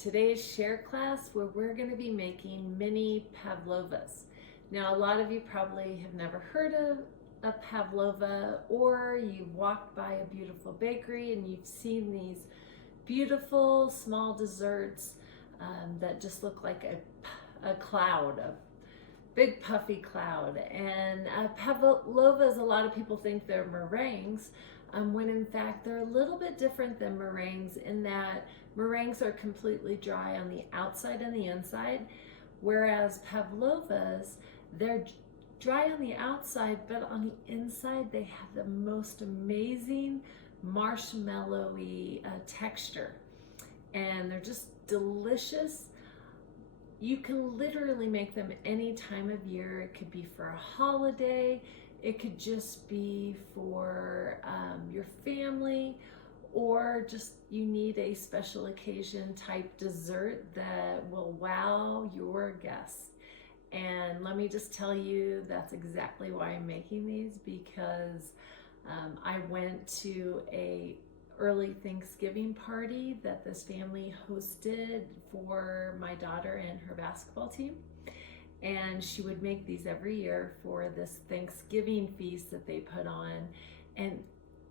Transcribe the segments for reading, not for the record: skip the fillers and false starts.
today's share class where we're going to be making mini pavlovas. Now, a lot of you probably have never heard of a pavlova, or you've walked by a beautiful bakery and you've seen these beautiful small desserts that just look like a cloud, a big puffy cloud. And pavlovas, a lot of people think they're meringues, when in fact they're a little bit different than meringues in that meringues are completely dry on the outside and the inside, whereas pavlovas, they're dry on the outside, but on the inside they have the most amazing marshmallowy texture, and they're just delicious. You can literally make them any time of year. It could be for a holiday, it could just be for your family, or just you need a special occasion type dessert that will wow your guests. And let me just tell you, that's exactly why I'm making these, because I went to a early Thanksgiving party that this family hosted for my daughter and her basketball team. And she would make these every year for this Thanksgiving feast that they put on. And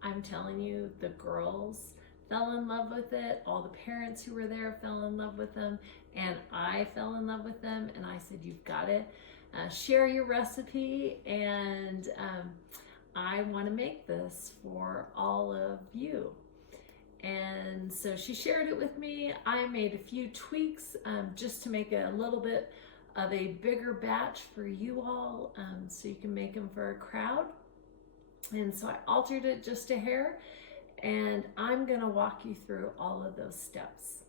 I'm telling you, the girls fell in love with it. All the parents who were there fell in love with them. And I fell in love with them. And I said, you've got to share your recipe. And I want to make this for all of you. And so she shared it with me. I made a few tweaks just to make it a little bit of a bigger batch for you all, so you can make them for a crowd. And so I altered it just a hair, and I'm gonna walk you through all of those steps.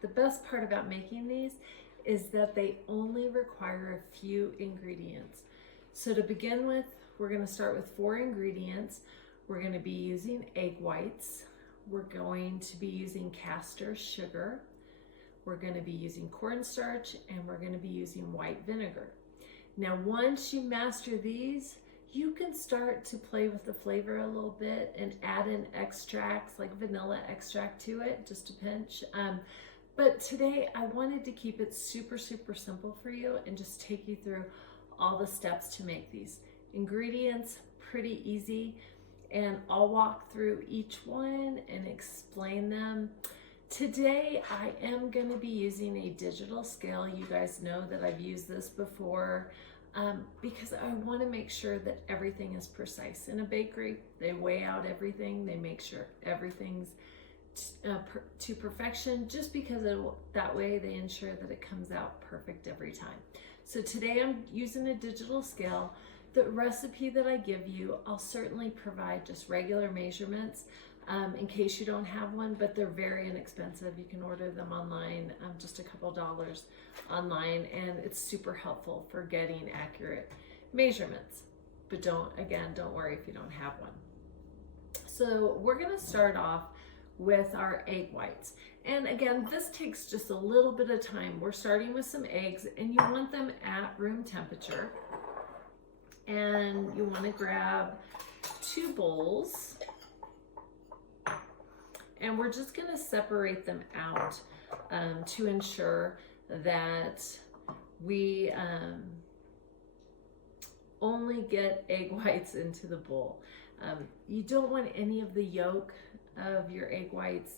The best part about making these is that they only require a few ingredients. So to begin with, we're going to start with 4 ingredients. We're going to be using egg whites. We're going to be using castor sugar. We're going to be using cornstarch, and we're going to be using white vinegar. Now, once you master these, you can start to play with the flavor a little bit and add in extracts like vanilla extract to it, just a pinch. But today I wanted to keep it super, super simple for you and just take you through all the steps to make these. Ingredients, pretty easy, and I'll walk through each one and explain them. Today I am going to be using a digital scale. You guys know that I've used this before because I want to make sure that everything is precise. In a bakery, they weigh out everything, they make sure everything's to perfection, just because that way they ensure that it comes out perfect every time. So today I'm using a digital scale. The recipe that I give you, I'll certainly provide just regular measurements in case you don't have one, but they're very inexpensive. You can order them online, just a couple dollars online, and it's super helpful for getting accurate measurements. But don't worry if you don't have one. So we're gonna start off with our egg whites. And again, this takes just a little bit of time. We're starting with some eggs, and you want them at room temperature. And you want to grab 2 bowls, and we're just going to separate them out to ensure that we only get egg whites into the bowl. You don't want any of the yolk of your egg whites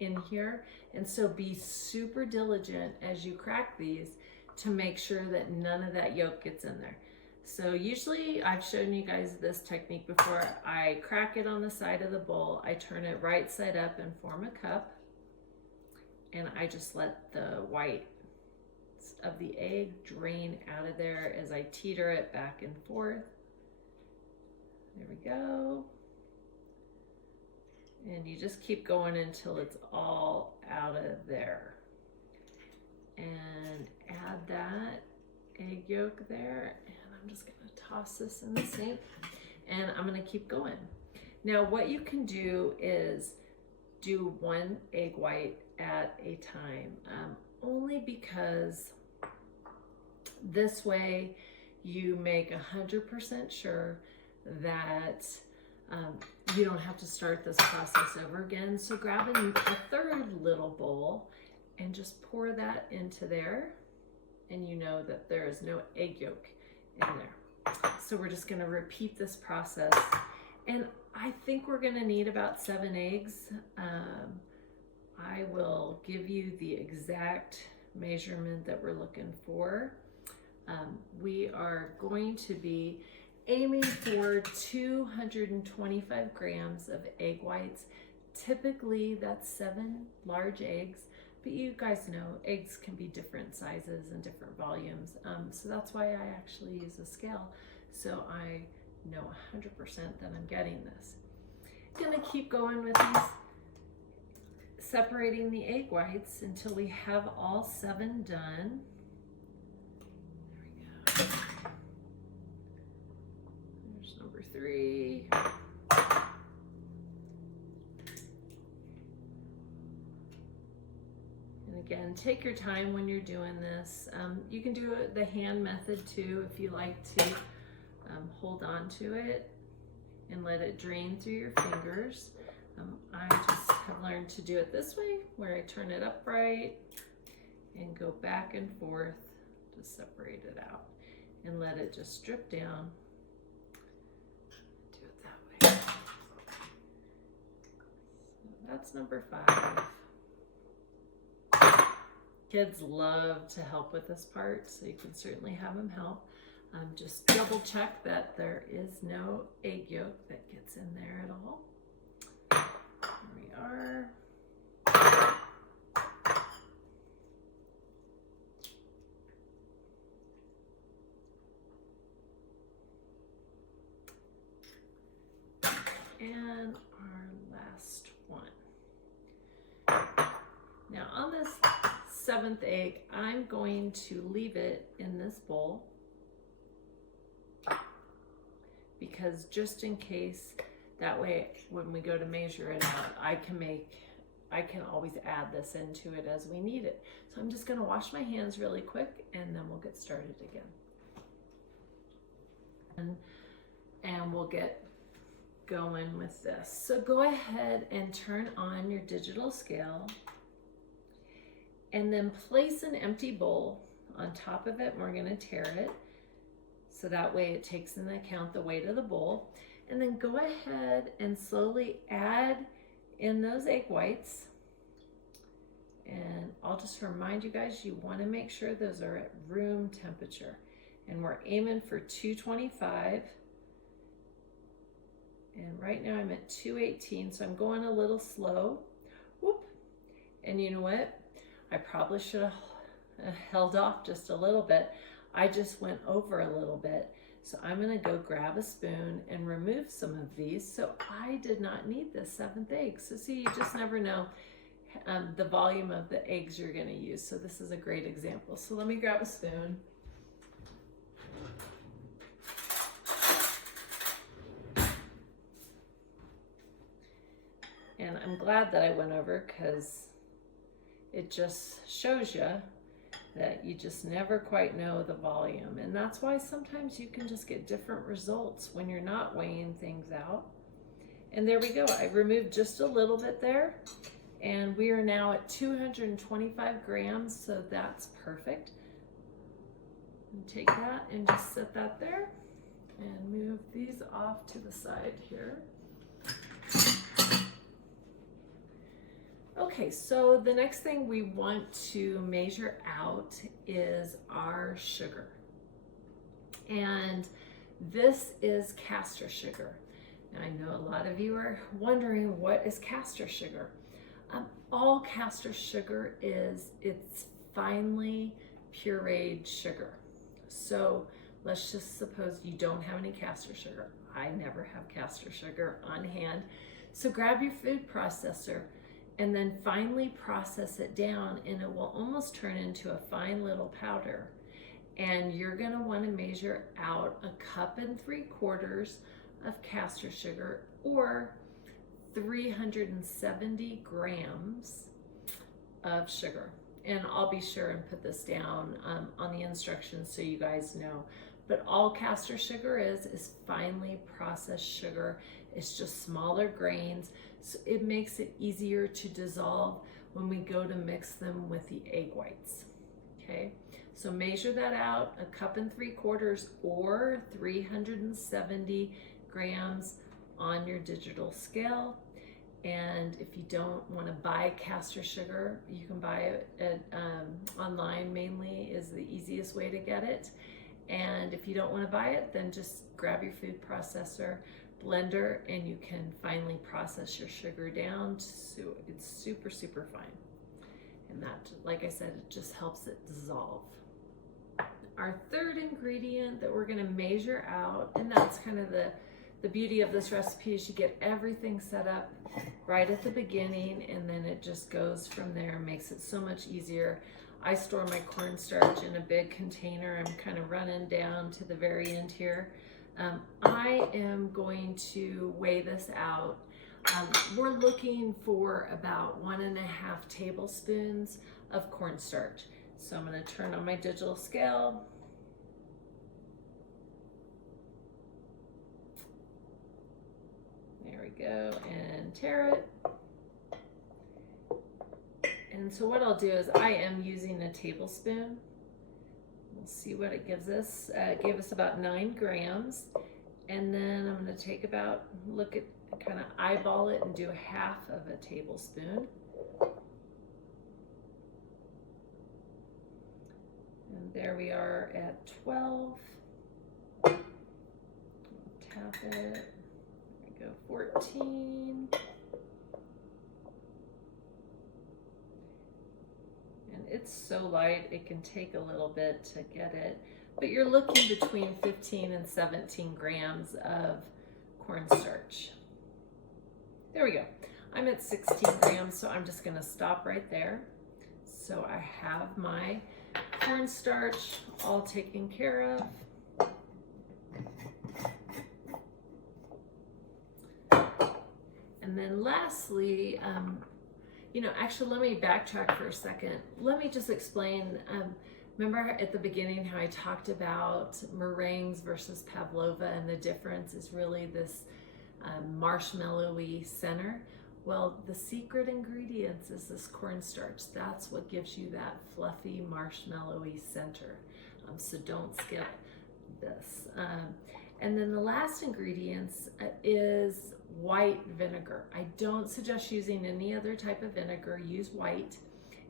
in here, and so be super diligent as you crack these to make sure that none of that yolk gets in there. So usually, I've shown you guys this technique before. I crack it on the side of the bowl, I turn it right side up and form a cup, and I just let the white of the egg drain out of there as I teeter it back and forth. There we go. And you just keep going until it's all out of there. And add that egg yolk there. I'm just going to toss this in the sink, and I'm going to keep going. Now, what you can do is do 1 egg white at a time, only because this way you make 100% sure that you don't have to start this process over again. So grab a third little bowl and just pour that into there. And you know that there is no egg yolk in there. So we're just gonna repeat this process. And I think we're gonna need about 7 eggs. I will give you the exact measurement that we're looking for. We are going to be aiming for 225 grams of egg whites. Typically that's 7 large eggs, but you guys know eggs can be different sizes and different volumes. So that's why I actually use a scale. So I know 100% that I'm getting this. I'm gonna keep going with these, separating the egg whites until we have all 7 done. There we go. There's number 3. And again, take your time when you're doing this. You can do it the hand method too if you like to hold on to it and let it drain through your fingers. I just have learned to do it this way, where I turn it upright and go back and forth to separate it out and let it just drip down. Do it that way. So that's number 5. Kids love to help with this part, so you can certainly have them help. Just double check that there is no egg yolk that gets in there at all. Here we are. And our last one. Now on this 7th egg, I'm going to leave it in this bowl, because just in case, that way when we go to measure it out, I can always add this into it as we need it. So I'm just gonna wash my hands really quick and then we'll get started again. And we'll get going with this. So go ahead and turn on your digital scale and then place an empty bowl on top of it, and we're gonna tare it. So that way it takes into account the weight of the bowl. And then go ahead and slowly add in those egg whites. And I'll just remind you guys, you wanna make sure those are at room temperature. And we're aiming for 225. And right now I'm at 218, so I'm going a little slow. Whoop. And you know what? I probably should have held off just a little bit. I just went over a little bit. So I'm gonna go grab a spoon and remove some of these. So I did not need this 7th egg. So see, you just never know the volume of the eggs you're gonna use. So this is a great example. So let me grab a spoon. And I'm glad that I went over, because it just shows you that you just never quite know the volume. And that's why sometimes you can just get different results when you're not weighing things out. And there we go. I removed just a little bit there. And we are now at 225 grams, so that's perfect. And take that and just set that there and move these off to the side here. Okay, so the next thing we want to measure out is our sugar. And this is castor sugar. Now I know a lot of you are wondering, what is castor sugar? All castor sugar is, it's finely pureed sugar. So let's just suppose you don't have any castor sugar. I never have castor sugar on hand. So grab your food processor and then finely process it down, and it will almost turn into a fine little powder. And you're gonna wanna measure out 1.75 cups of castor sugar, or 370 grams of sugar. And I'll be sure and put this down on the instructions so you guys know. But all castor sugar is finely processed sugar. It's just smaller grains, so it makes it easier to dissolve when we go to mix them with the egg whites. Okay, so measure that out, 1.75 cups or 370 grams on your digital scale. And if you don't want to buy caster sugar, you can buy it online. Mainly is the easiest way to get it. And if you don't want to buy it, then just grab your food processor, blender, and you can finally process your sugar down. So it's super, super fine. And that, like I said, it just helps it dissolve. Our third ingredient that we're going to measure out, and that's kind of the beauty of this recipe, is you get everything set up right at the beginning, and then it just goes from there. Makes it so much easier. I store my cornstarch in a big container. I'm kind of running down to the very end here. I am going to weigh this out. We're looking for about 1.5 tablespoons of cornstarch. So I'm going to turn on my digital scale. There we go, and tare it. And so what I'll do is I am using a tablespoon. We'll see what it gives us. It gave us about 9 grams. And then I'm going to take about, look at, kind of eyeball it and do 1/2 tablespoon. And there we are at 12. Tap it. There we go, 14. And it's so light, it can take a little bit to get it. But you're looking between 15 and 17 grams of cornstarch. There we go. I'm at 16 grams, so I'm just gonna stop right there. So I have my cornstarch all taken care of. And then lastly, actually let me backtrack for a second. Let me just explain, remember at the beginning how I talked about meringues versus pavlova, and the difference is really this marshmallowy center? Well, the secret ingredients is this cornstarch. That's what gives you that fluffy marshmallowy center. So don't skip this. And then the last ingredients is white vinegar. I don't suggest using any other type of vinegar. Use white.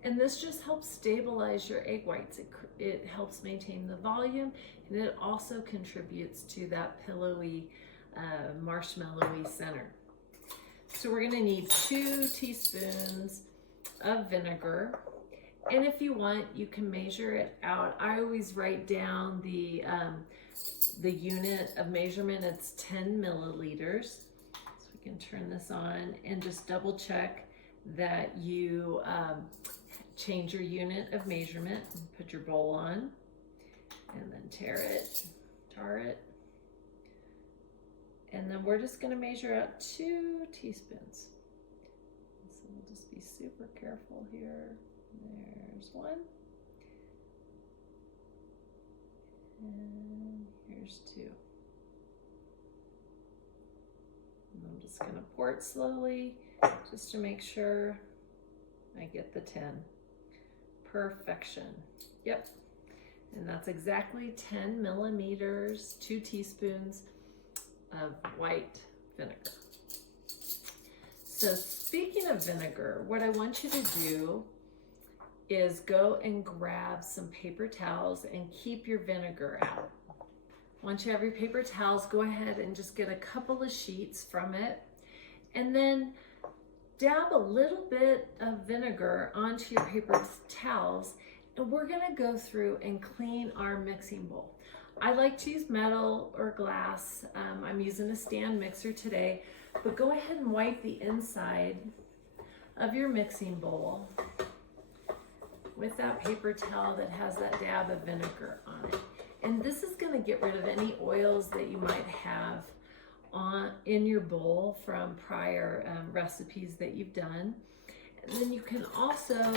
And this just helps stabilize your egg whites. It helps maintain the volume, and it also contributes to that pillowy, marshmallowy center. So we're gonna need 2 teaspoons of vinegar. And if you want, you can measure it out. I always write down the unit of measurement. It's 10 milliliters. So we can turn this on and just double check that you change your unit of measurement. Put your bowl on and then tar it. And then we're just gonna measure out 2 teaspoons. So we'll just be super careful here. There's 1. And here's 2. And I'm just gonna pour it slowly just to make sure I get the 10. Perfection. Yep. And that's exactly 10 millimeters, 2 teaspoons of white vinegar. So speaking of vinegar, what I want you to do is go and grab some paper towels and keep your vinegar out. Once you have your paper towels, go ahead and just get a couple of sheets from it, and then dab a little bit of vinegar onto your paper towels, and we're gonna go through and clean our mixing bowl. I like to use metal or glass. I'm using a stand mixer today, but go ahead and wipe the inside of your mixing bowl with that paper towel that has that dab of vinegar on it. And this is gonna get rid of any oils that you might have in your bowl from prior recipes that you've done. And then you can also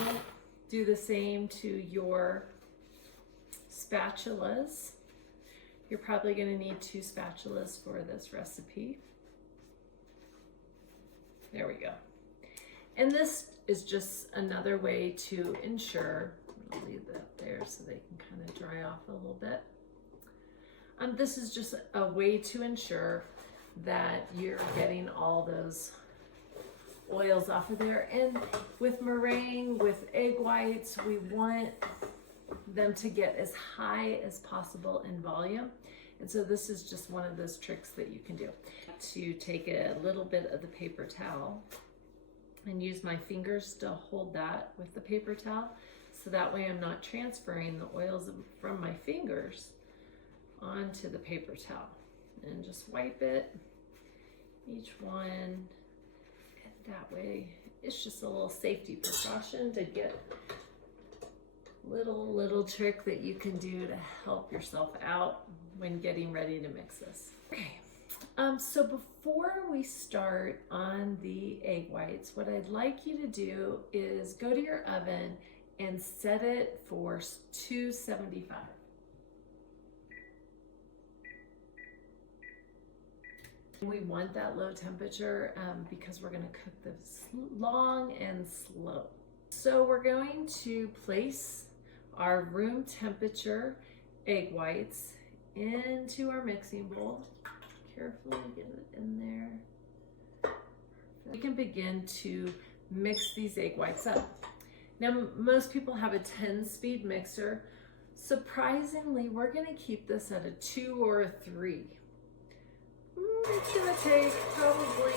do the same to your spatulas. You're probably gonna need 2 spatulas for this recipe. There we go. And this is just another way to ensure, I'll leave that there so they can kind of dry off a little bit. This is just a way to ensure that you're getting all those oils off of there. And with meringue, with egg whites, we want them to get as high as possible in volume. And so this is just one of those tricks that you can do. To take a little bit of the paper towel and use my fingers to hold that with the paper towel. So that way I'm not transferring the oils from my fingers onto the paper towel. And just wipe it, each one. And that way it's just a little safety precaution to get little trick that you can do to help yourself out when getting ready to mix this. Okay, so before we start on the egg whites, what I'd like you to do is go to your oven and set it for 275. We want that low temperature because we're going to cook this long and slow. So we're going to place our room temperature egg whites into our mixing bowl. Carefully get it in there. We can begin to mix these egg whites up. Now, most people have a 10-speed mixer. Surprisingly, we're going to keep this at a 2 or a 3. It's going to take probably,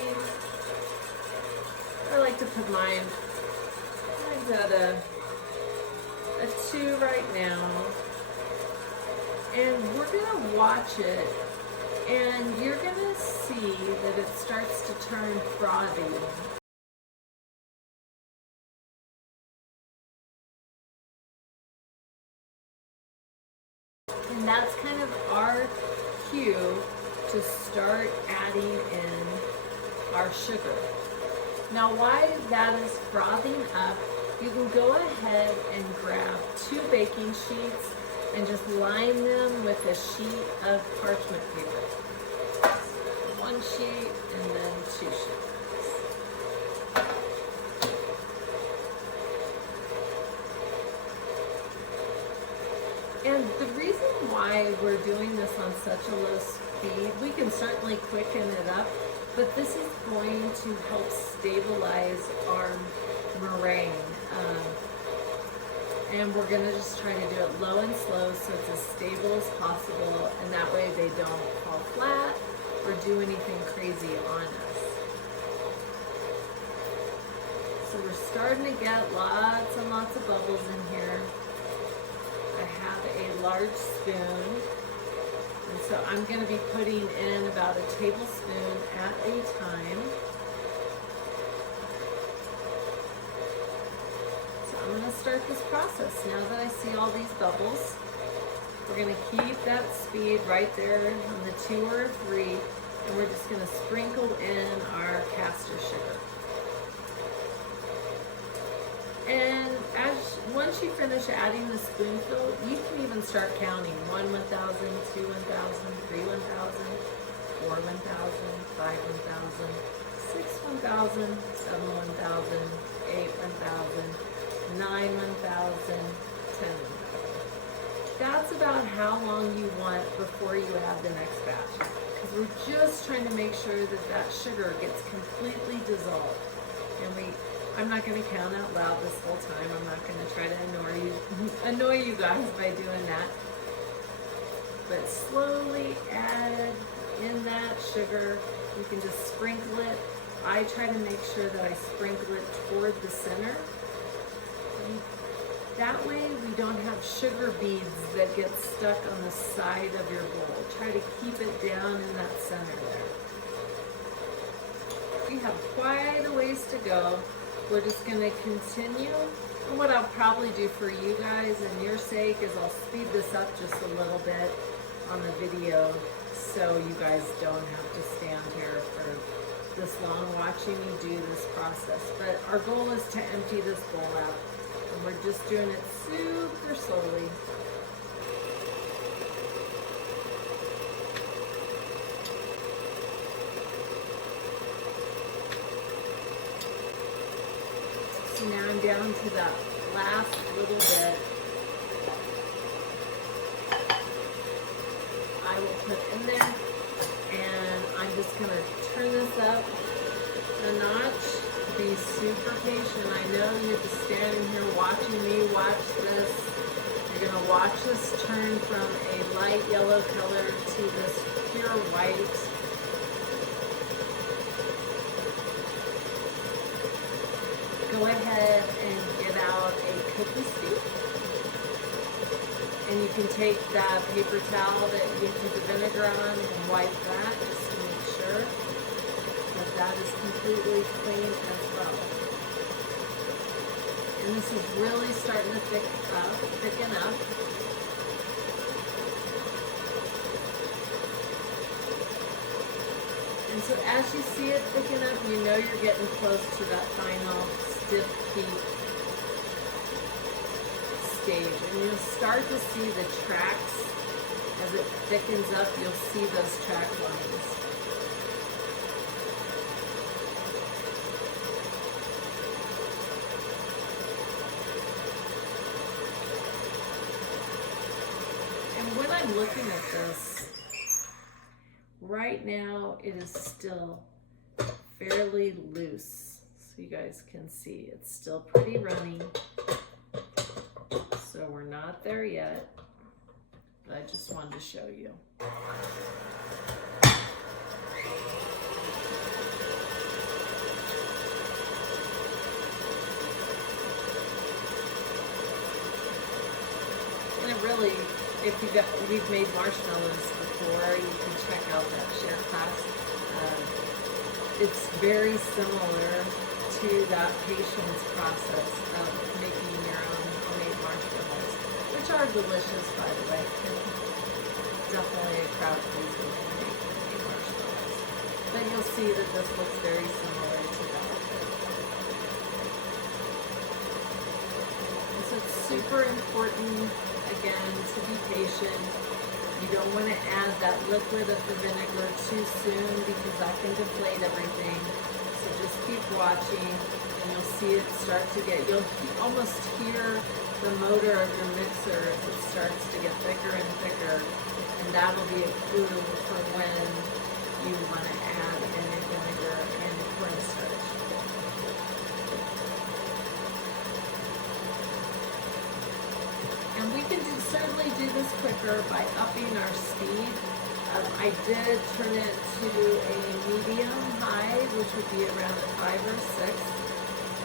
I like to put mine's at a 2 right now. And we're going to watch it, and you're going to see that it starts to turn frothy. And that's kind of our cue to start adding in our sugar. Now, while that is frothing up, you can go ahead and grab 2 baking sheets and just line them with a sheet of parchment paper. 1 sheet and then 2 sheets. And the reason why we're doing this on such a low speed, we can certainly quicken it up, but this is going to help stabilize our meringue. And we're going to just try to do it low and slow so it's as stable as possible, and that way they don't fall flat or do anything crazy on us. So we're starting to get lots and lots of bubbles in here. I have a large spoon, and so I'm going to be putting in about a tablespoon at a time. I'm going to start this process. Now that I see all these bubbles, we're going to keep that speed right there on the 2 or 3, and we're just going to sprinkle in our caster sugar. And once you finish adding the spoonful, you can even start counting 1 1,000, 2 1,000, 3 1,000, 4 1,000, 5 1,000, 6 1,000, 7 1,000, 8 1,000, 9 1,000, 10 1,000. That's about how long you want before you add the next batch. Because we're just trying to make sure that that sugar gets completely dissolved. And I'm not going to count out loud this whole time. I'm not going to try to annoy you guys by doing that. But slowly add in that sugar. You can just sprinkle it. I try to make sure that I sprinkle it toward the center. That way we don't have sugar beads that get stuck on the side of your bowl. Try to keep it down in that center there. We have quite a ways to go. We're just going to continue. And what I'll probably do for you guys and your sake is I'll speed this up just a little bit on the video so you guys don't have to stand here for this long watching me do this process. But our goal is to empty this bowl out. And we're just doing it super slowly. So now I'm down to that last little bit. I will put in there, and I'm just gonna turn this up a notch. Be super patient. I know you have to stand in here watching me watch this. You're gonna watch this turn from a light yellow color to this pure white. Go ahead and get out a cookie stick. And you can take that paper towel that you put the vinegar on and wipe that just to make sure that that is completely clean as well. And this is really starting to thicken up. And so as you see it thicken up, you know you're getting close to that final stiff peak stage. And you'll start to see the tracks as it thickens up. You'll see those track lines. And when I'm looking at this, right now it is still fairly loose. So you guys can see it's still pretty runny. So we're not there yet, but I just wanted to show you. And it really, if we've made marshmallows before, you can check out that share class. It's very similar to that patience process of making your own homemade marshmallows, which are delicious, by the way. Definitely a crowd pleaser when you make homemade marshmallows. But you'll see that this looks very similar to that. And so it's super important, again, to be patient. You don't want to add that liquid of the vinegar too soon because that can deflate everything. So just keep watching and you'll see it start to get, you'll almost hear the motor of your mixer as it starts to get thicker and thicker. And that'll be a clue for when you want to add any vinegar and cornstarch. And we can certainly do this quicker by upping our speed. I did turn it to a medium high, which would be around a 5 or 6.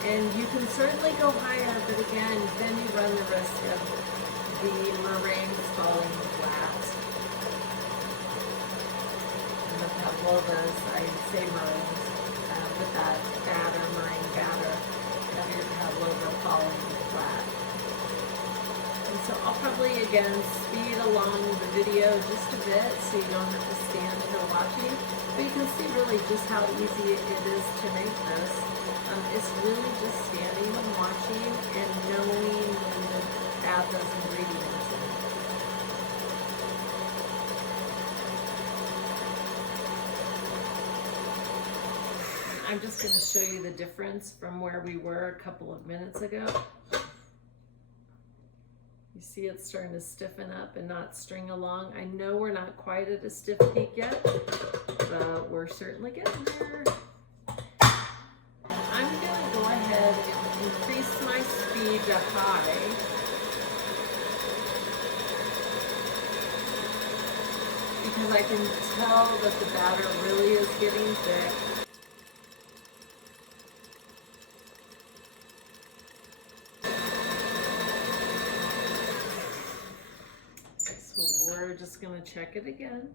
And you can certainly go higher, but again, then you run the risk of the meringues falling flat. And the Pavlovas, I say meringues, with that meringue batter, have your Pavlova falling flat. And so I'll probably, again, speed along the video just a bit so you don't have to stand here watching. But you can see really just how easy it is to make this. It's really just standing and watching and knowing when to add those ingredients in. I'm just going to show you the difference from where we were a couple of minutes ago. You see it's starting to stiffen up and not string along. I know we're not quite at a stiff peak yet, but we're certainly getting there. I'm going to go ahead and increase my speed to high. Because I can tell that the batter really is getting thick. We're just going to check it again.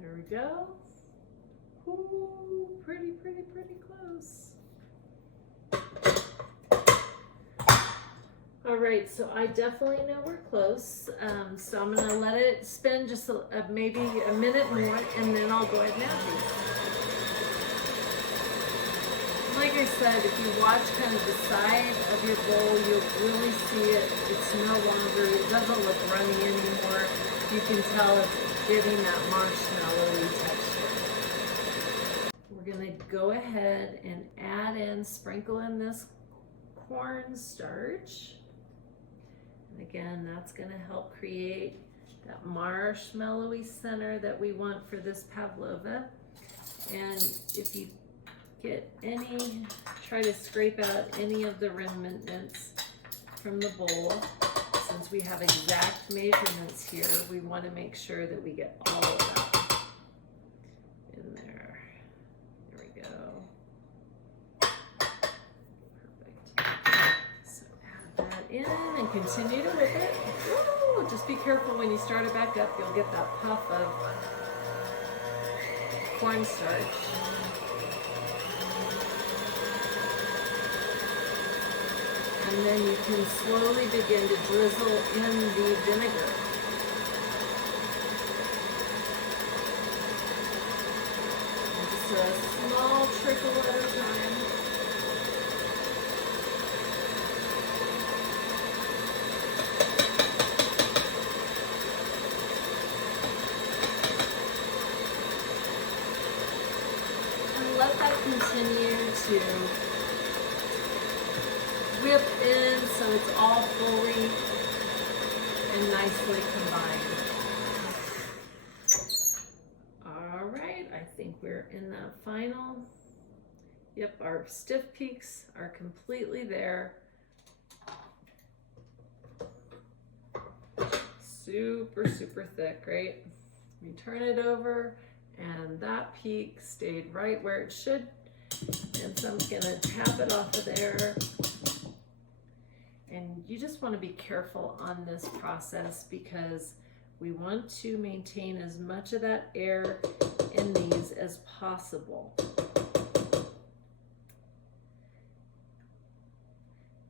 There we go. Ooh, pretty close. All right, so I definitely know we're close. So I'm going to let it spin just maybe a minute more, and then I'll go ahead and add these. Like I said, if you watch kind of the side of your bowl, you'll really see it. It's no longer, it doesn't look runny anymore. You can tell it's getting that marshmallowy texture. We're gonna go ahead and add in, sprinkle in this cornstarch. And again, that's gonna help create that marshmallowy center that we want for this pavlova. And if you get any, try to scrape out any of the remnants from the bowl. Since we have exact measurements here, we want to make sure that we get all of that in there. There we go. Perfect. So add that in and continue to whip it. Woo! Just be careful when you start it back up, you'll get that puff of cornstarch. And then you can slowly begin to drizzle in the vinegar. And just a small trickle at a time. And let that continue to whip in so it's all fully and nicely combined. All right, I think we're in that final. Yep, our stiff peaks are completely there. Super, super thick, right? We turn it over and that peak stayed right where it should. And so I'm gonna tap it off of there. And you just want to be careful on this process because we want to maintain as much of that air in these as possible.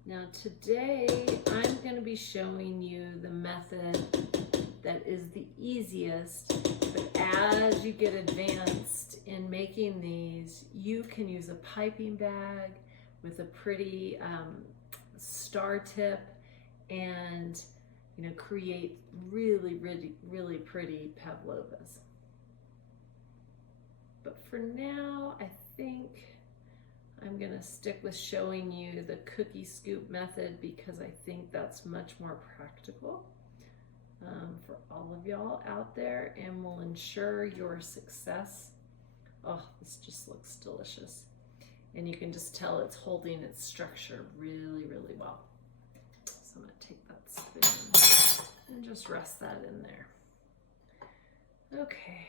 Now today I'm going to be showing you the method that is the easiest, but as you get advanced in making these, you can use a piping bag with a pretty star tip and create really pretty pavlovas. But for now I think I'm gonna stick with showing you the cookie scoop method because I think that's much more practical for all of y'all out there and will ensure your success. Oh, this just looks delicious. And you can just tell it's holding its structure really well. So I'm gonna take that spoon and just rest that in there. Okay,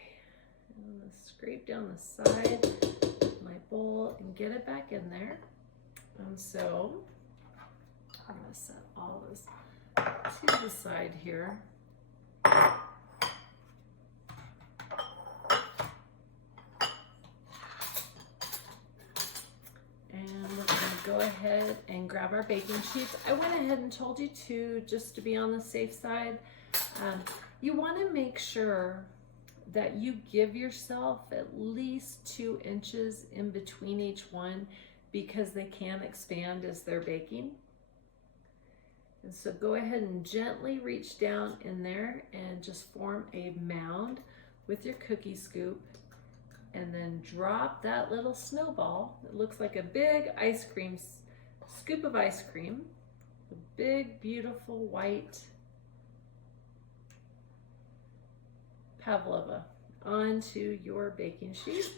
I'm gonna scrape down the side of my bowl and get it back in there. So I'm gonna set all this to the side here. Go ahead and grab our baking sheets. I went ahead and told you to, just to be on the safe side. You want to make sure that you give yourself at least 2 inches in between each one because they can expand as they're baking. And so go ahead and gently reach down in there and just form a mound with your cookie scoop. And then drop that little snowball. It looks like a big ice cream, scoop of ice cream. A big, beautiful white pavlova onto your baking sheet.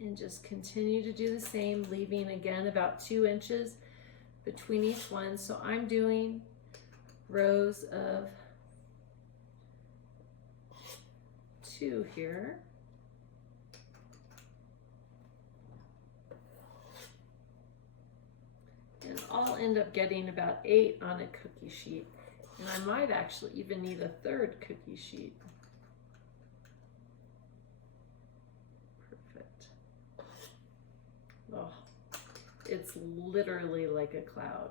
And just continue to do the same, leaving again about 2 inches between each one. So I'm doing rows of 2 here. And I'll end up getting about 8 on a cookie sheet. And I might actually even need a 3rd cookie sheet. Perfect. Oh, it's literally like a cloud.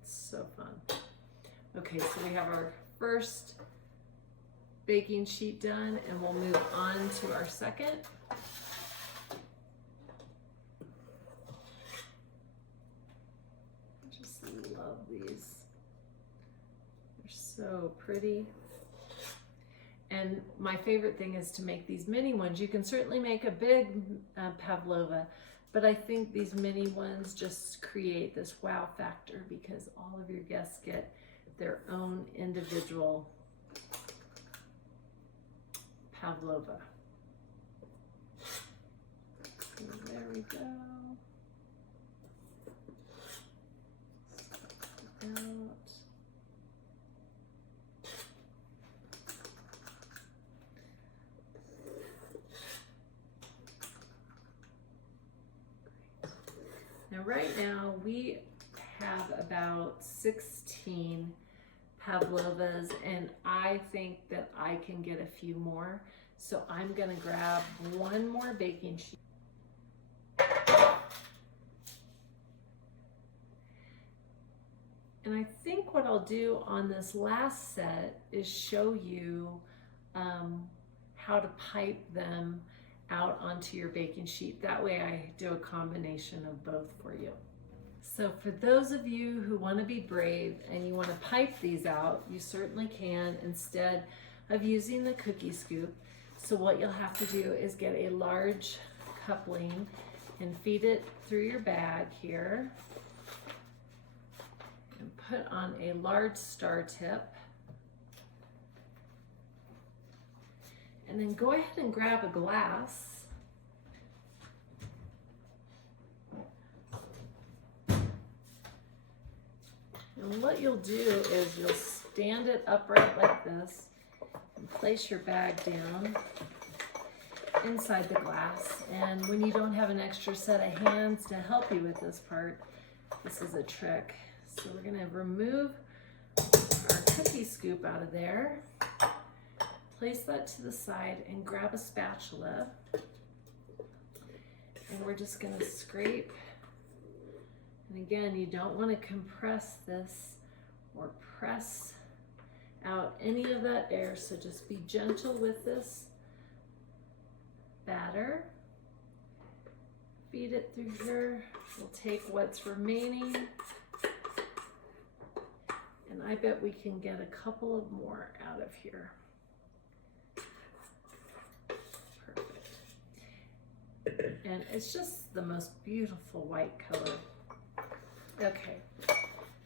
It's so fun. Okay, so we have our first baking sheet done and we'll move on to our second. Love these. They're so pretty. And my favorite thing is to make these mini ones. You can certainly make a big pavlova, but I think these mini ones just create this wow factor because all of your guests get their own individual pavlova. So there we go. Out. Now right now we have about 16 pavlovas, and I think that I can get a few more. So I'm gonna grab one more baking sheet. And I think what I'll do on this last set is show you how to pipe them out onto your baking sheet. That way I do a combination of both for you. So for those of you who want to be brave and you want to pipe these out, you certainly can instead of using the cookie scoop. So what you'll have to do is get a large coupling and feed it through your bag here and put on a large star tip. And then go ahead and grab a glass. And what you'll do is you'll stand it upright like this and place your bag down inside the glass. And when you don't have an extra set of hands to help you with this part, this is a trick. So we're gonna remove our cookie scoop out of there. Place that to the side and grab a spatula. And we're just gonna scrape. And again, you don't wanna compress this or press out any of that air, so just be gentle with this batter. Feed it through here. We'll take what's remaining. And I bet we can get a couple of more out of here. And it's just the most beautiful white color. Okay,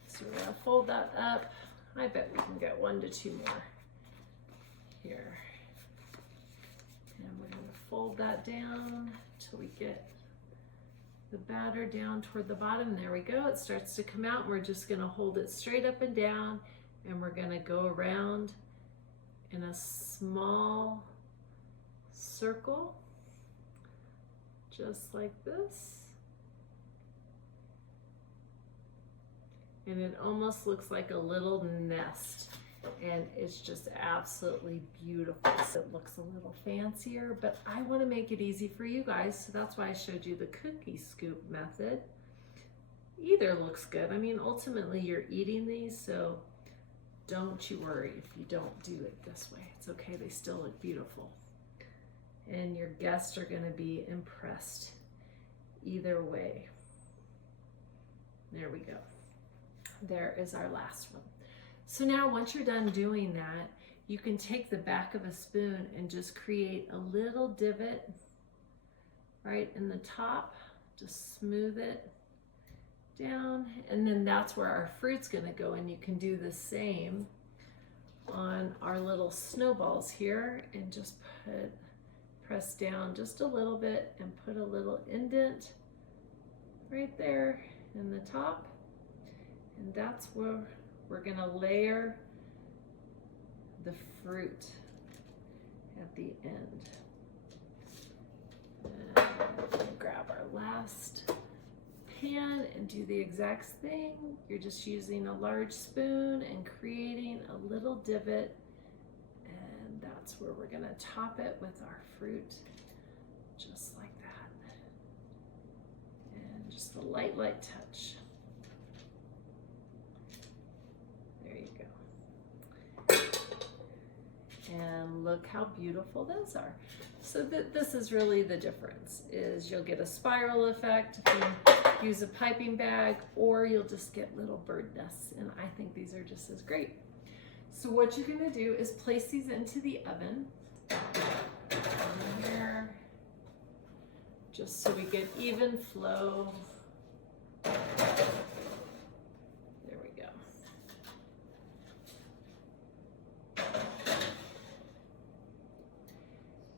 so we're gonna fold that up. I bet we can get 1 to 2 more here. And we're gonna fold that down till we get the batter down toward the bottom. There we go, it starts to come out. We're just gonna hold it straight up and down, and we're gonna go around in a small circle. Just like this. And it almost looks like a little nest, and it's just absolutely beautiful. So it looks a little fancier, but I want to make it easy for you guys, so that's why I showed you the cookie scoop method. Either looks good. I mean, ultimately you're eating these, so don't you worry if you don't do it this way. It's okay, they still look beautiful. And your guests are going to be impressed either way. There we go. There is our last one. So now once you're done doing that, you can take the back of a spoon and just create a little divot right in the top. Just smooth it down, and then that's where our fruit's going to go. And you can do the same on our little snowballs here, and just press down just a little bit and put a little indent right there in the top. And that's where we're gonna layer the fruit at the end. And we're gonna grab our last pan and do the exact thing. You're just using a large spoon and creating a little divot. That's where we're gonna top it with our fruit, just like that. And just a light touch. There you go. And look how beautiful those are. So this is really the difference, is you'll get a spiral effect if you use a piping bag, or you'll just get little bird nests. And I think these are just as great. So what you're gonna do is place these into the oven. Here, just so we get even flow. There we go.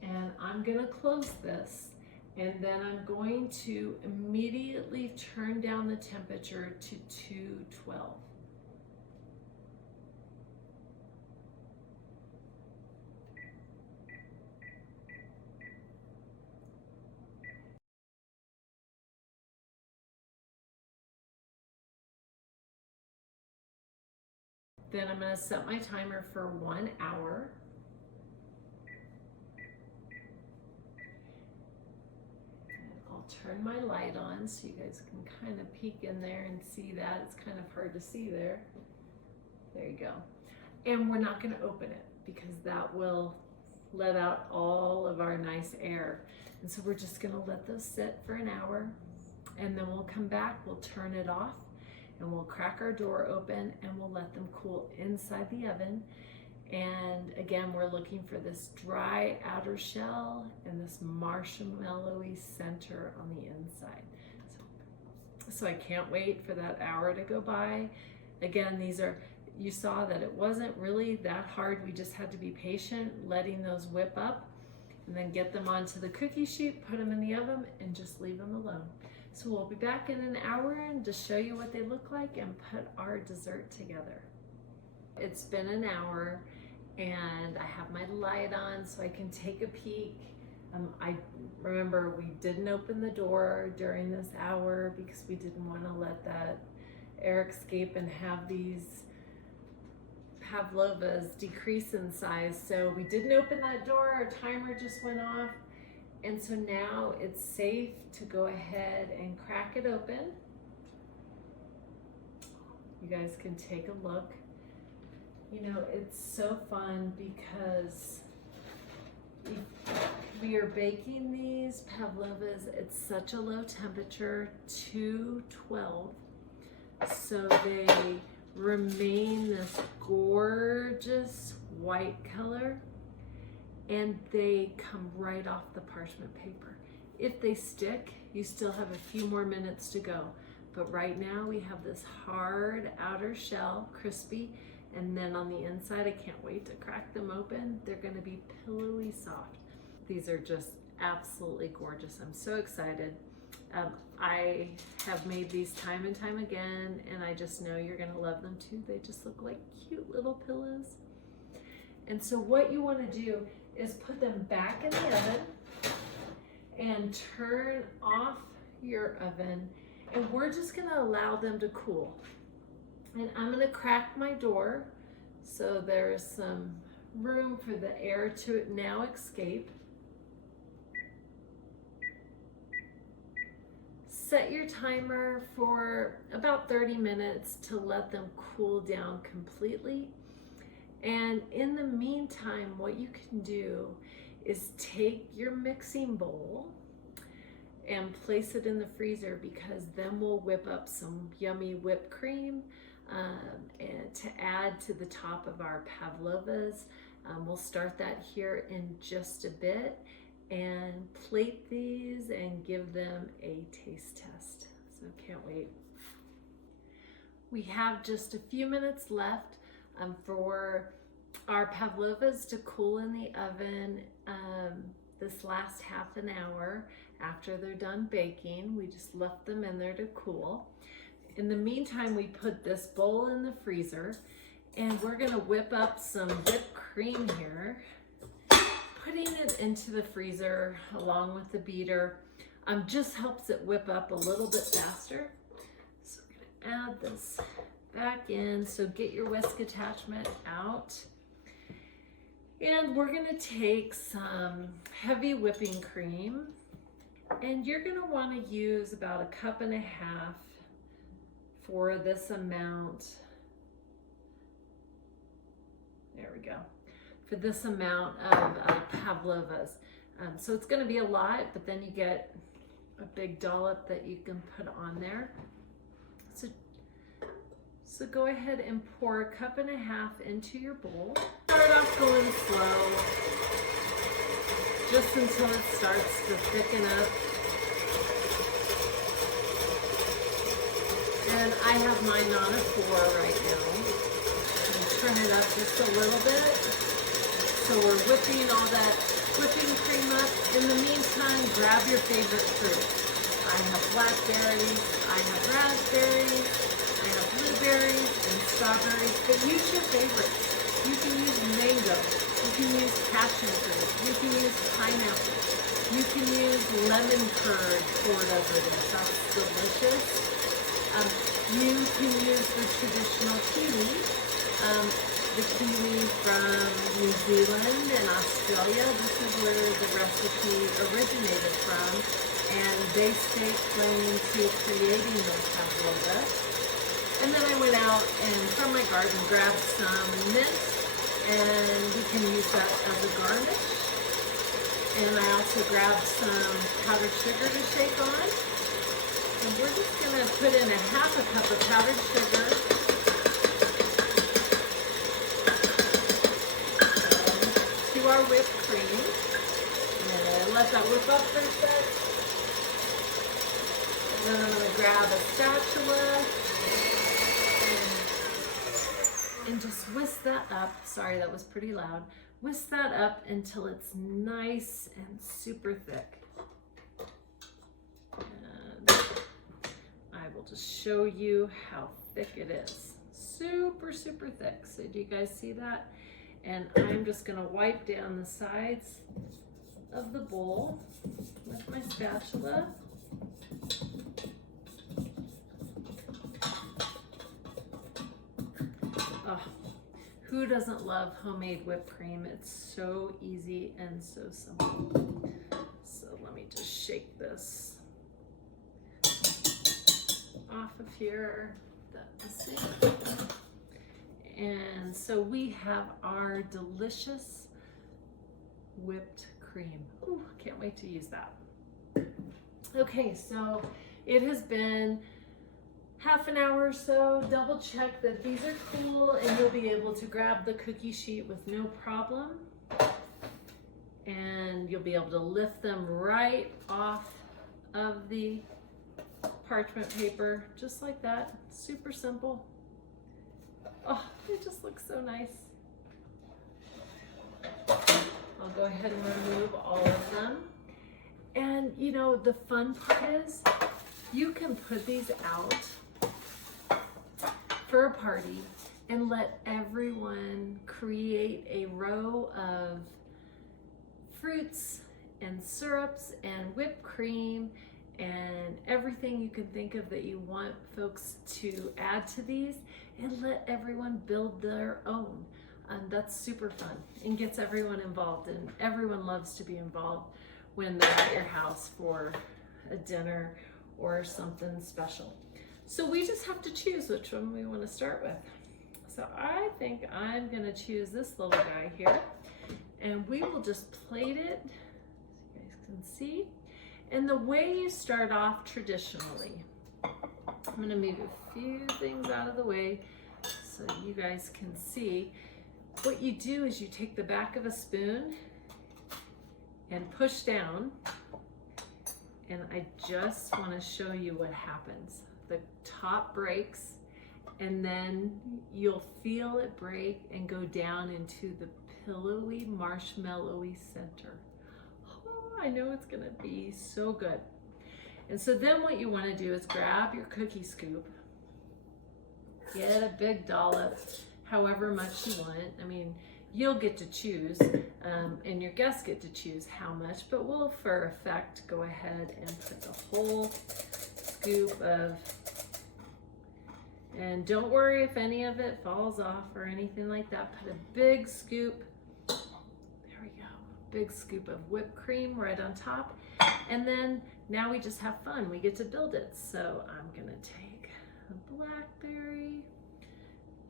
And I'm gonna close this, and then I'm going to immediately turn down the temperature to 212. Then I'm going to set my timer for 1 hour. And I'll turn my light on so you guys can kind of peek in there and see that. It's kind of hard to see there. There you go. And we're not going to open it because that will let out all of our nice air. And so we're just going to let those sit for an hour, and then we'll come back, we'll turn it off, and we'll crack our door open and we'll let them cool inside the oven. And again, we're looking for this dry outer shell and this marshmallowy center on the inside. So I can't wait for that hour to go by. Again, these are, you saw that it wasn't really that hard. We just had to be patient, letting those whip up, and then get them onto the cookie sheet, put them in the oven, and just leave them alone. So we'll be back in an hour and to show you what they look like and put our dessert together. It's been an hour and I have my light on so I can take a peek. I remember we didn't open the door during this hour because we didn't want to let that air escape and have these Pavlovas decrease in size. So we didn't open that door, our timer just went off. And so now it's safe to go ahead and crack it open. You guys can take a look. You know, it's so fun because we are baking these Pavlovas at such a low temperature, 212, so they remain this gorgeous white color. And they come right off the parchment paper. If they stick, you still have a few more minutes to go. But right now we have this hard outer shell, crispy, and then on the inside, I can't wait to crack them open. They're gonna be pillowy soft. These are just absolutely gorgeous. I'm so excited. I have made these time and time again, and I just know you're gonna love them too. They just look like cute little pillows. And so what you wanna do is put them back in the oven and turn off your oven, and we're just gonna allow them to cool. And I'm gonna crack my door so there's some room for the air to now escape. Set your timer for about 30 minutes to let them cool down completely. And in the meantime, what you can do is take your mixing bowl and place it in the freezer, because then we'll whip up some yummy whipped cream and to add to the top of our Pavlovas. We'll start that here in just a bit and plate these and give them a taste test. So can't wait. We have just a few minutes left for our Pavlovas to cool in the oven this last half an hour after they're done baking. We just left them in there to cool. In the meantime, we put this bowl in the freezer, and we're gonna whip up some whipped cream here, putting it into the freezer along with the beater. Just helps it whip up a little bit faster. So we're gonna add this back in. So get your whisk attachment out. And we're gonna take some heavy whipping cream, and you're gonna wanna use about 1.5 cups for this amount. There we go. For this amount of Pavlovas. So it's gonna be a lot, but then you get So go ahead and pour 1.5 cups into your bowl. Start off going slow, just until it starts to thicken up. And I have mine on a 4 right now. And turn it up just a little bit. So we're whipping all that whipping cream up. In the meantime, grab your favorite fruit. I have blackberries, I have raspberries, I have blueberries and strawberries, but use your favorites. You can use mango, you can use passion fruit, you can use pineapple, you can use lemon curd poured over this. That's delicious. You can use the traditional kiwi, the kiwi from New Zealand and Australia. This is where the recipe originated from, and they stay claim to creating the pavlova. And then I went out and from my garden grabbed some mint, and we can use that as a garnish. And I also grabbed some powdered sugar to shake on. And we're just going to put in 1/2 cup of powdered sugar. To our whipped cream. And let that whip up for a sec. And then I'm going to grab a spatula and just whisk that up. Sorry, that was pretty loud. Whisk that up until it's nice and super thick. And I will just show you how thick it is. Super, super thick. So do you guys see that? And I'm just gonna wipe down the sides of the bowl with my spatula. Oh, who doesn't love homemade whipped cream? It's so easy and so simple. So let me just shake this off of here. And so we have our delicious whipped cream. Ooh, can't wait to use that. Okay, so it has been half an hour or so. Double check that these are cool and you'll be able to grab the cookie sheet with no problem. And you'll be able to lift them right off of the parchment paper, just like that. Super simple. Oh, it just looks so nice. I'll go ahead and remove all of them. And you know, the fun part is you can put these out for a party and let everyone create a row of fruits and syrups and whipped cream and everything you can think of that you want folks to add to these, and let everyone build their own. That's super fun and gets everyone involved, and everyone loves to be involved when they're at your house for a dinner or something special. So we just have to choose which one we want to start with. So I think I'm going to choose this little guy here, and we will just plate it, as you guys can see. And the way you start off traditionally, I'm going to move a few things out of the way so you guys can see. What you do is you take the back of a spoon and push down, and I just want to show you what happens. The top breaks, and then you'll feel it break and go down into the pillowy, marshmallowy center. Oh, I know it's gonna be so good. And so then what you want to do is grab your cookie scoop, get a big dollop, however much you want. I mean, you'll get to choose, and your guests get to choose how much, but we'll, for effect, go ahead and put the whole scoop of, and don't worry if any of it falls off or anything like that. Put a big scoop, there we go, big scoop of whipped cream right on top. And then now we just have fun. We get to build it. So I'm gonna take a blackberry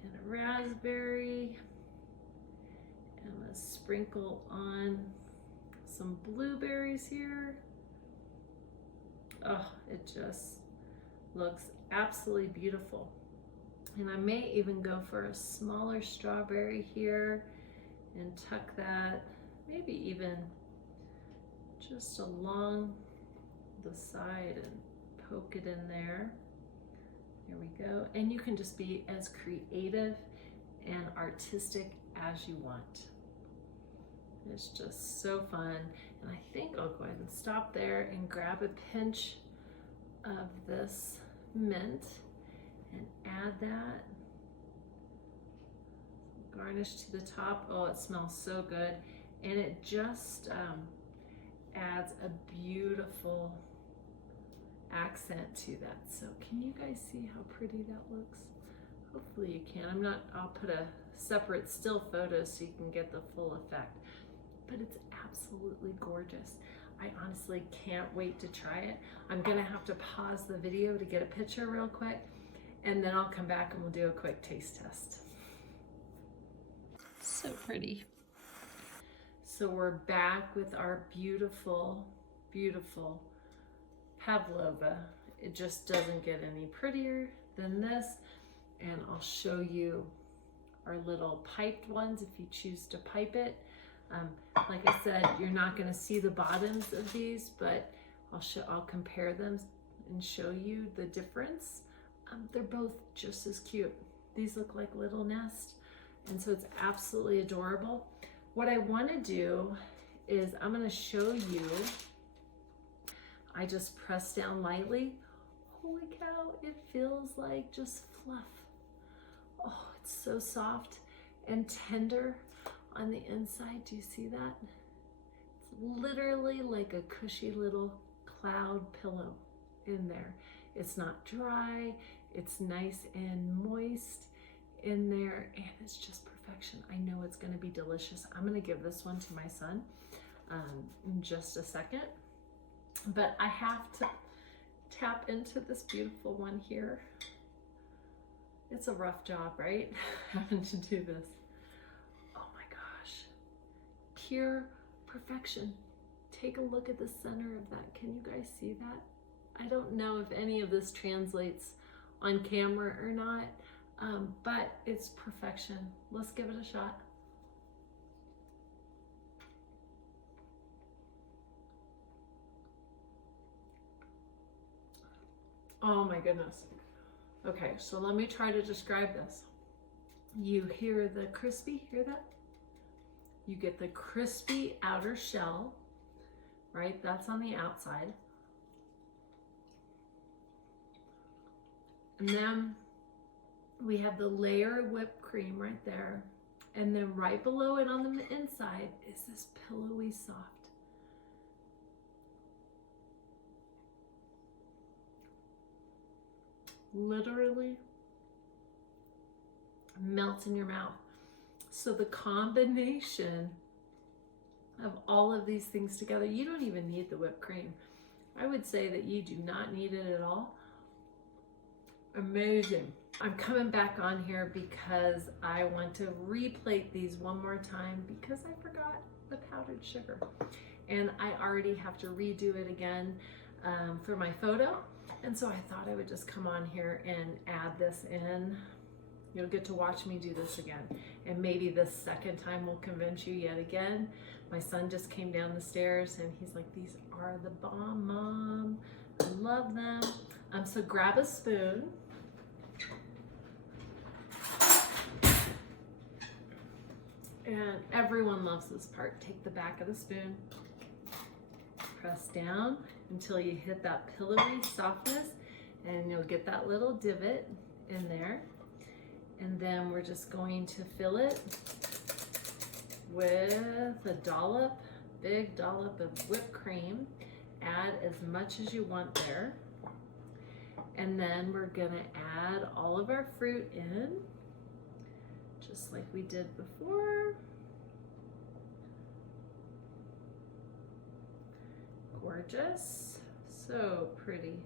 and a raspberry. I'm gonna sprinkle on some blueberries here. Oh, it just looks absolutely beautiful. And I may even go for a smaller strawberry here and tuck that, maybe even just along the side and poke it in there. There we go. And you can just be as creative and artistic as you want. It's just so fun. And I think I'll go ahead and stop there and grab a pinch of this mint and add that. Garnish to the top. Oh, it smells so good. And it just adds a beautiful accent to that. So can you guys see how pretty that looks? Hopefully you can. I'll put a separate still photo so you can get the full effect. But it's absolutely gorgeous. I honestly can't wait to try it. I'm gonna have to pause the video to get a picture real quick, and then I'll come back and we'll do a quick taste test. So pretty. So we're back with our beautiful, beautiful pavlova. It just doesn't get any prettier than this. And I'll show you our little piped ones if you choose to pipe it. Like I said, you're not going to see the bottoms of these, but I'll compare them and show you the difference. They're both just as cute. These look like little nests, and so it's absolutely adorable. What I want to do is I'm going to show you. I just press down lightly. Holy cow, it feels like just fluff. Oh, it's so soft and tender on the inside. Do you see that? It's literally like a cushy little cloud pillow in there. It's not dry, it's nice and moist in there, and it's just perfection. I know it's going to be delicious. I'm going to give this one to my son in just a second, but I have to tap into this beautiful one here. It's a rough job, right? Having to do this. Oh my gosh. Pure perfection. Take a look at the center of that. Can you guys see that? I don't know if any of this translates on camera or not, but it's perfection. Let's give it a shot. Oh my goodness. Okay, so let me try to describe this. You hear the crispy, hear that? You get the crispy outer shell, right? That's on the outside. And then we have the layer of whipped cream right there. And then right below it on the inside is this pillowy soft. Literally melts in your mouth. So the combination of all of these things together, you don't even need the whipped cream. I would say that you do not need it at all. Amazing. I'm coming back on here because I want to replate these one more time because I forgot the powdered sugar. And I already have to redo it again for my photo. And so I thought I would just come on here and add this in. You'll get to watch me do this again. And maybe this second time will convince you yet again. My son just came down the stairs and he's like, these are the bomb, Mom. I love them. So grab a spoon. And everyone loves this part. Take the back of the spoon, press down until you hit that pillowy softness, and you'll get that little divot in there. And then we're just going to fill it with a dollop, big dollop of whipped cream. Add as much as you want there. And then we're gonna add all of our fruit in, just like we did before. Gorgeous, so pretty.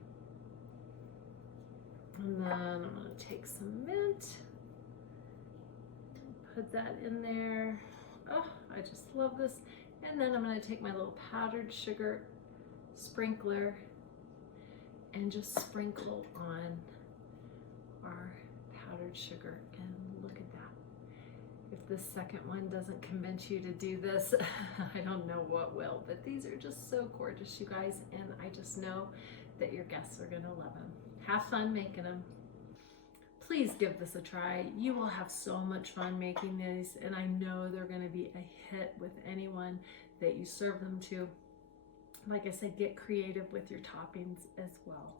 And then I'm gonna take some mint, put that in there. Oh, I just love this. And then I'm gonna take my little powdered sugar sprinkler and just sprinkle on our powdered sugar, and look at that. If the second one doesn't convince you to do this, I don't know what will, but these are just so gorgeous, you guys, and I just know that your guests are gonna love them. Have fun making them. Please give this a try. You will have so much fun making these, and I know they're gonna be a hit with anyone that you serve them to. Like I said, get creative with your toppings as well.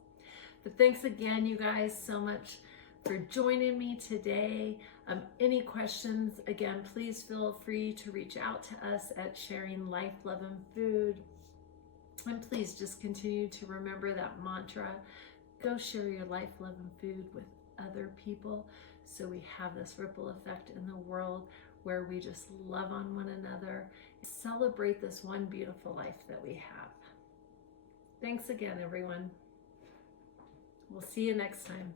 But thanks again, you guys, so much for joining me today. Any questions, again, please feel free to reach out to us at Sharing Life, Love, and Food. And please just continue to remember that mantra, go share your life, love, and food with other people, so we have this ripple effect in the world where we just love on one another, celebrate this one beautiful life that we have. Thanks again, everyone. We'll see you next time.